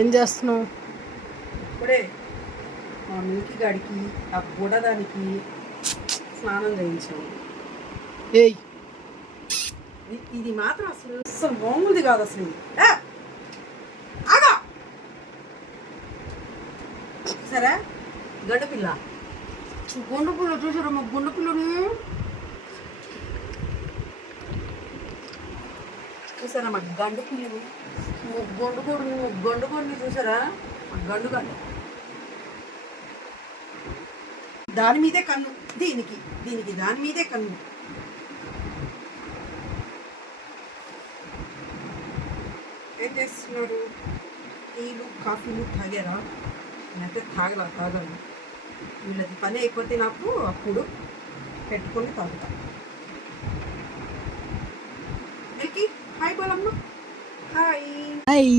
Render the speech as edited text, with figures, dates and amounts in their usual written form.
ఏం చేస్తున్నావు? ఇప్పుడే మా మిల్కి గాడికి ఆ బుడదానికి స్నానం చేయించాము. ఏయ్ ఇది మాత్రం అసలు అసలు మామూలుది కాదు అసలు. ఆగా సరే గడ్డ పిల్ల గుండు పిల్ల చూసారా? మా గుండు పిల్లని చూసారా? మా గండు పిల్లని గండు కొన్ని చూసారా? మా గండు గండు దాని మీదే కన్ను, దీనికి దీనికి దాని మీదే కన్ను. ఏం చేస్తున్నారు? టీలు కాఫీలు తాగారా? నేనైతే తాగను. వీళ్ళది పని అయిపోతే నాకు అప్పుడు పెట్టుకొని తాగుతా. Milky hi Balamma. హాయ్.